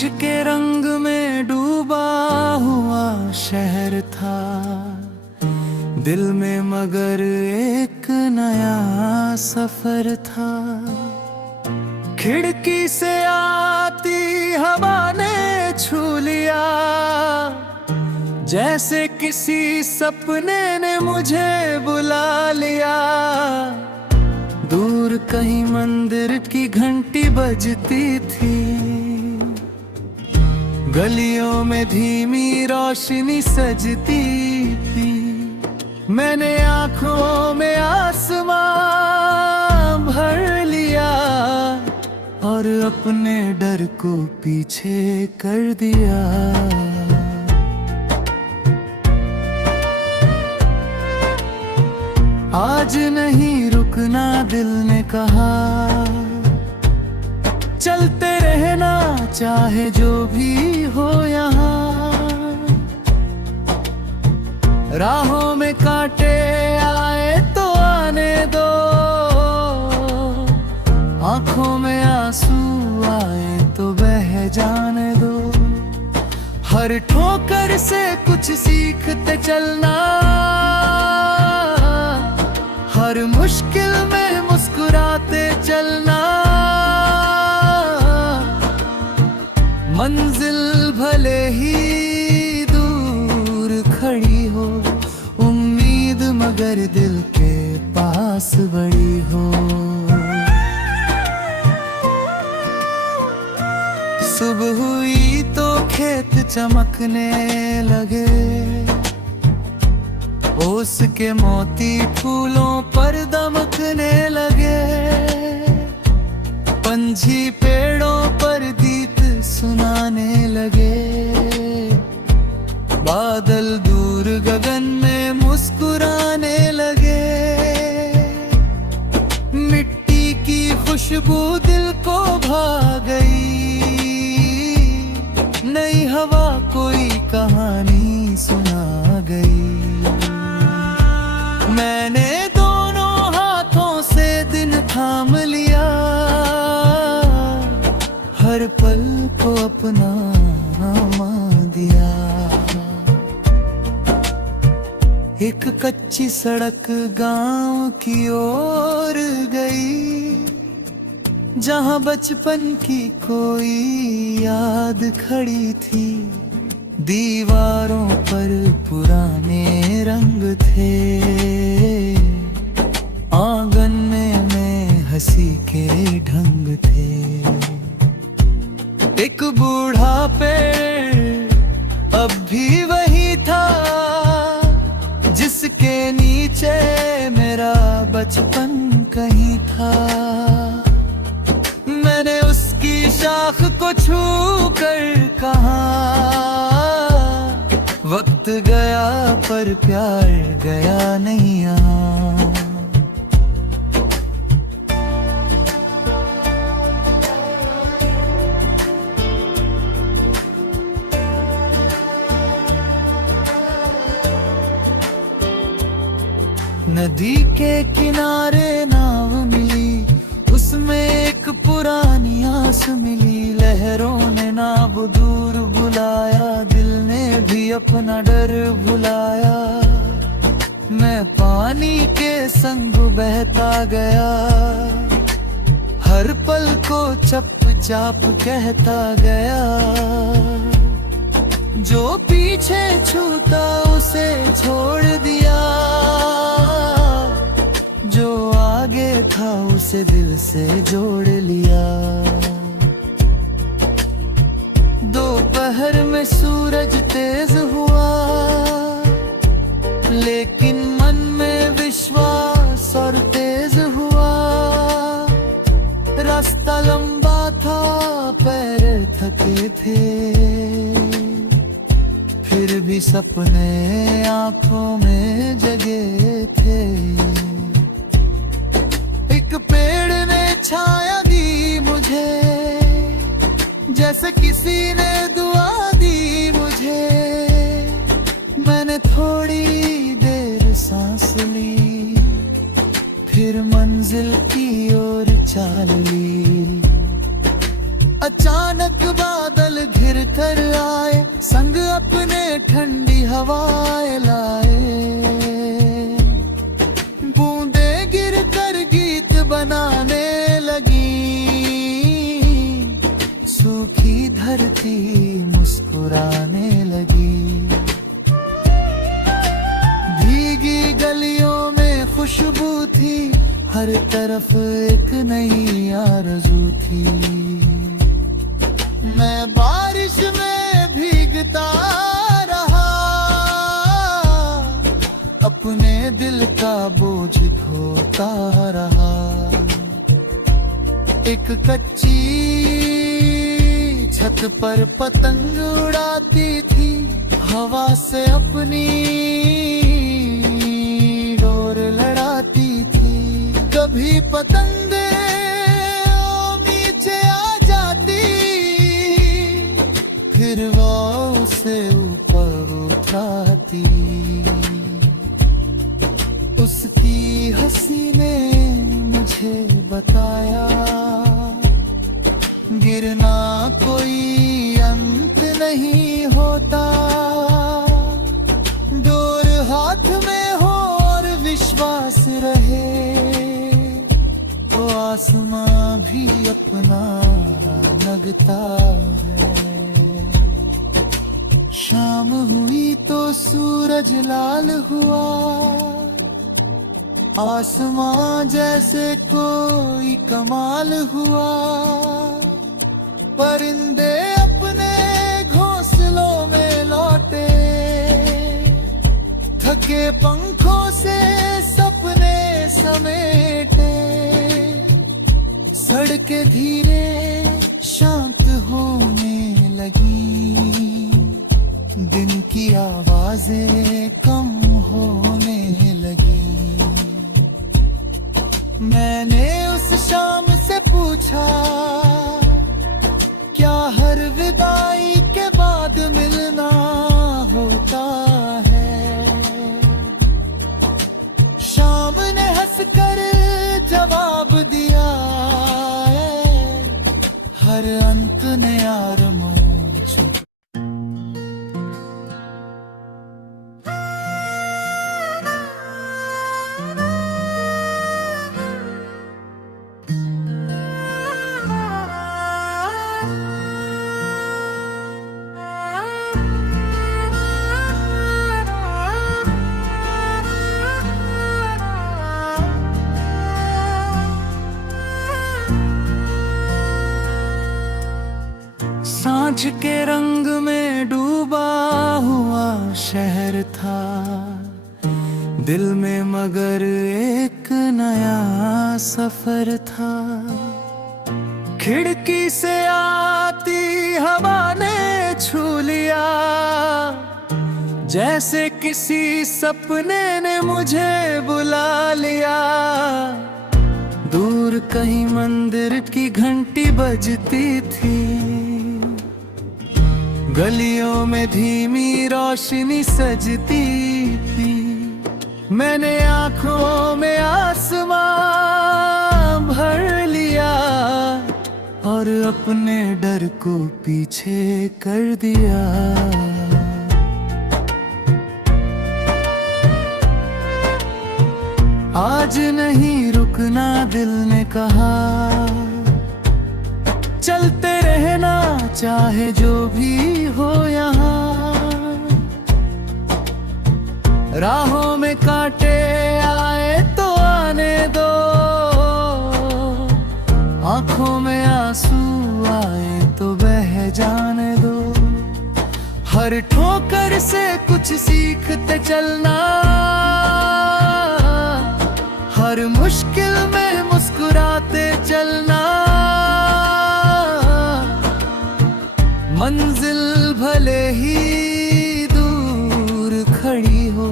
कांच के रंग में डूबा हुआ शहर था दिल में, मगर एक नया सफर था। खिड़की से आती हवा ने छू लिया, जैसे किसी सपने ने मुझे बुला लिया। दूर कहीं मंदिर की घंटी बजती थी, गलियों में धीमी रोशनी सजती थी। मैंने आँखों में आसमां भर लिया और अपने डर को पीछे कर दिया। आज नहीं रुकना दिल ने कहा, चलते रहना चाहे जो भी हो यहाँ। राहों में कांटे आए तो आने दो, आंखों में आंसू आए तो बह जाने दो। हर ठोकर से कुछ सीखते चलना, हर मुश्किल में मुस्कुराते चलना। मंजिल भले ही दूर खड़ी हो, उम्मीद मगर दिल के पास बड़ी हो। सुबह हुई तो खेत चमकने लगे, ओस के मोती फूलों पर दमकने लगे। पंछी पेड़ों पर गीत सुनाने लगे, बादल दूर गगन में मुस्कुराने लगे। मिट्टी की खुशबू दिल को भा गई, नई हवा कोई कहानी सुना गई। मैंने दोनों हाथों से दिन थाम लिया, हर पल को अपना मान दिया। एक कच्ची सड़क गांव की ओर गई, जहां बचपन की कोई याद खड़ी थी। दीवारों पर पुराने रंग थे, आंगन में हंसी के ढंग थे। एक बूढ़ा पेड़ अब भी वही था, जिसके नीचे मेरा बचपन कहीं था। मैंने उसकी शाख को छू कर कहा, वक्त गया पर प्यार गया नहीं यहाँ। नदी के किनारे नाव मिली, उसमें एक पुरानी आस मिली। लहरों ने नाव दूर बुलाया, दिल ने भी अपना डर भुलाया। मैं पानी के संग बहता गया, हर पल को चुपचाप कहता गया। जो पीछे छूटा उसे छोड़ दिया, जो आगे था उसे दिल से जोड़ लिया। दोपहर में सूरज तेज हुआ, लेकिन मन में विश्वास और तेज हुआ। रास्ता लंबा था, पैर थके थे, फिर भी सपने आंखों में जगे थे। एक पेड़ ने छाया दी मुझे, जैसे किसी ने दुआ दी मुझे। मैंने थोड़ी देर सांस ली, फिर मंजिल की ओर चाल ली। अचानक बादल घिर कर आए, संग अपने ठंडी हवाएं लाए। बूंदे गिर कर गीत बनाने लगी, सूखी धरती मुस्कुराने लगी। भीगी गलियों में खुशबू थी, हर तरफ एक नई आरज़ू थी। मैं बारिश में भीगता रहा, अपने दिल का बोझ ढोता रहा। एक कच्ची छत पर पतंग उड़ाती थी, हवा से अपनी डोर लड़ाती थी। कभी पतंगे नीचे आ जाती, फिर वो उसे ऊपर उठाती। उसकी हंसी ने मुझे बताया, गिरना कोई अंत नहीं होता। डोर हाथ में हो और विश्वास रहे, तो आसमां भी अपना लगता है। शाम हुई तो सूरज लाल हुआ, आसमां जैसे कोई कमाल हुआ। परिंदे अपने घोंसलों में लौटे, थके पंखों से सपने समेटे। सड़कें धीरे शांत होने लगी, दिन की आवाजें कम होने लगी। मैंने उस शाम से पूछा, क्या हर विदाई के बाद मिलना होता है? शाम ने हंसकर जवाब दिया, हर अंत ने आरमां छुपा। सांझ के रंग में डूबा हुआ शहर था, दिल में मगर एक नया सफर था। खिड़की से आती हवा ने छू लिया, जैसे किसी सपने ने मुझे बुला लिया। दूर कहीं मंदिर की घंटी बजती थी, गलियों में धीमी रोशनी सजती थी। मैंने आंखों में आसमां भर लिया और अपने डर को पीछे कर दिया। आज नहीं रुकना दिल ने कहा, चलते रहना चाहे जो भी हो यहाँ। राहों में कांटे आए तो आने दो, आंखों में आंसू आए तो बह जाने दो। हर ठोकर से कुछ सीखते चलना, हर मुश्किल में मुस्कुराते चलना। मंजिल भले ही दूर खड़ी हो,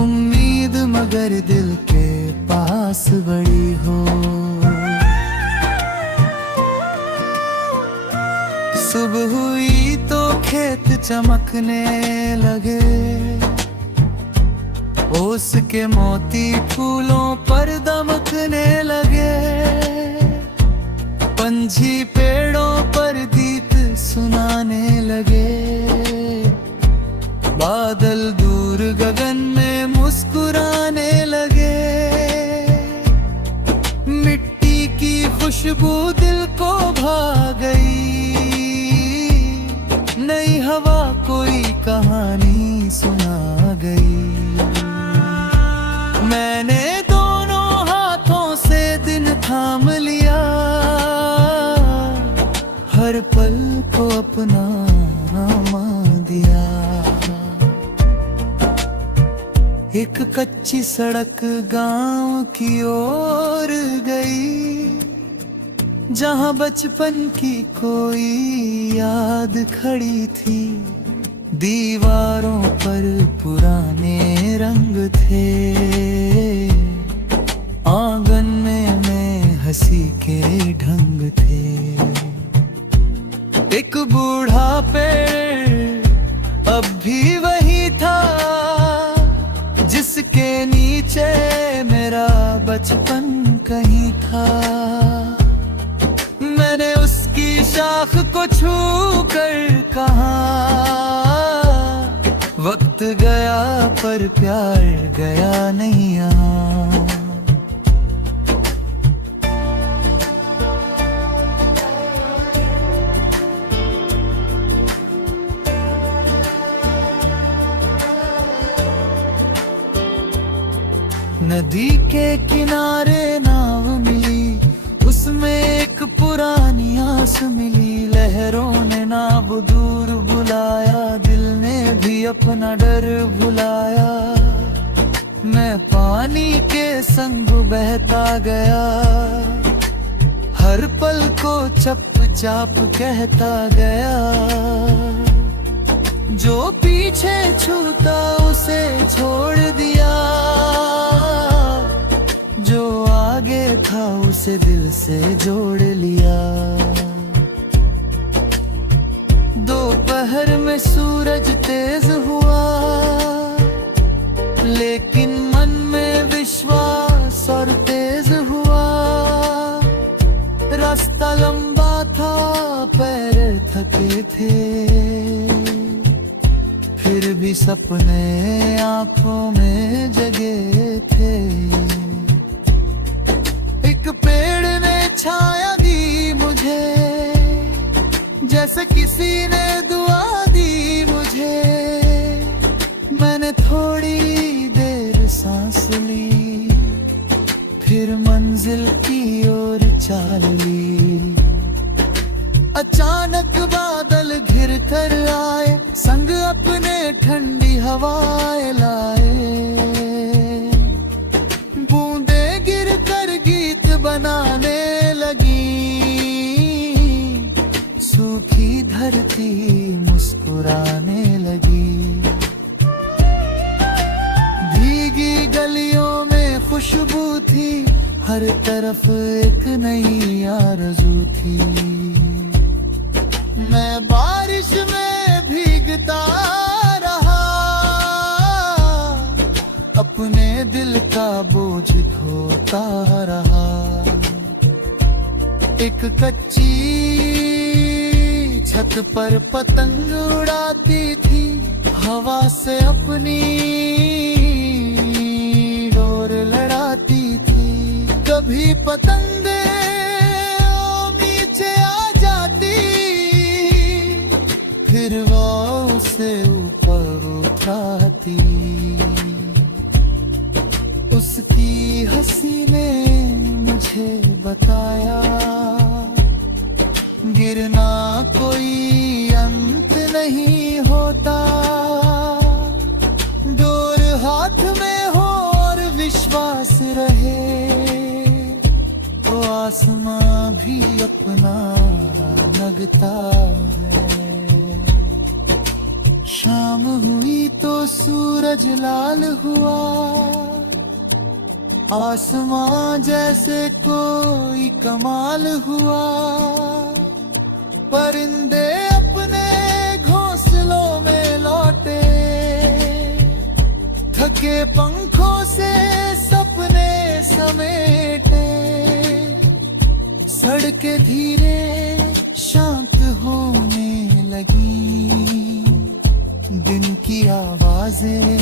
उम्मीद मगर दिल के पास बड़ी हो। सुबह हुई तो खेत चमकने लगे, ओस के मोती फूलों पर दमकने लगे। पंछी पेड़ों पर गीत सुनाने लगे, बादल दूर गगन में मुस्कुराने लगे। मिट्टी की खुशबू दिल को भा गई, नई हवा कोई कहानी सुना गई। मैंने दोनों हाथों से दिन थाम लिया, हर पल को अपना मान दिया। एक कच्ची सड़क गांव की ओर गई, जहां बचपन की कोई याद खड़ी थी। दीवारों पर पुराने रंग थे, आंगन में हंसी के ढंग थे। एक बूढ़ा पेड़ अब भी वही था, जिसके नीचे मेरा बचपन कहीं था। मैंने उसकी शाख को छू कर कहा, वक्त गया पर प्यार गया नहीं यहाँ। नदी के किनारे नाव मिली, उसमें एक पुरानी आस मिली। लहरों ने नाव दूर बुलाया, दिल ने भी अपना डर भुलाया। मैं पानी के संग बहता गया, हर पल को चुपचाप कहता गया। जो पीछे छूता उसे छोड़ दिया, जो आगे था उसे दिल से जोड़ लिया। दोपहर में सूरज तेज हुआ, लेकिन मन में विश्वास और तेज हुआ। रास्ता लंबा था, पैर थके थे, फिर भी सपने आंखों में जगे थे। एक पेड़ ने छाया दी मुझे, जैसे किसी ने दुआ दी मुझे। मैंने थोड़ी देर सांस ली, फिर मंजिल की ओर चाल ली। अचानक बादल घिर कर आए, संग अपने ठंडी हवाएं लाए। बूंदे गिर कर गीत बनाने लगी, सूखी धरती मुस्कुराने लगी। भीगी गलियों में खुशबू थी, हर तरफ एक नई आरज़ू थी। मैं बारिश में भीगता रहा, अपने दिल का बोझ ढोता रहा। एक कच्ची छत पर पतंग उड़ाती थी, हवा से अपनी डोर लड़ाती थी। कभी पतंगे नीचे आ जाती, फिर वो उसे ऊपर उठाती। उसकी हंसी ने मुझे बताया, गिरना कोई अंत नहीं होता। डोर हाथ में हो और विश्वास रहे, तो आसमां भी अपना लगता है। शाम हुई तो सूरज लाल हुआ, आसमां जैसे कोई कमाल हुआ। परिंदे अपने घोंसलों में लौटे, थके पंखों से सपने समेटे। सड़कें धीरे शांत होने लगी, दिन की आवाजें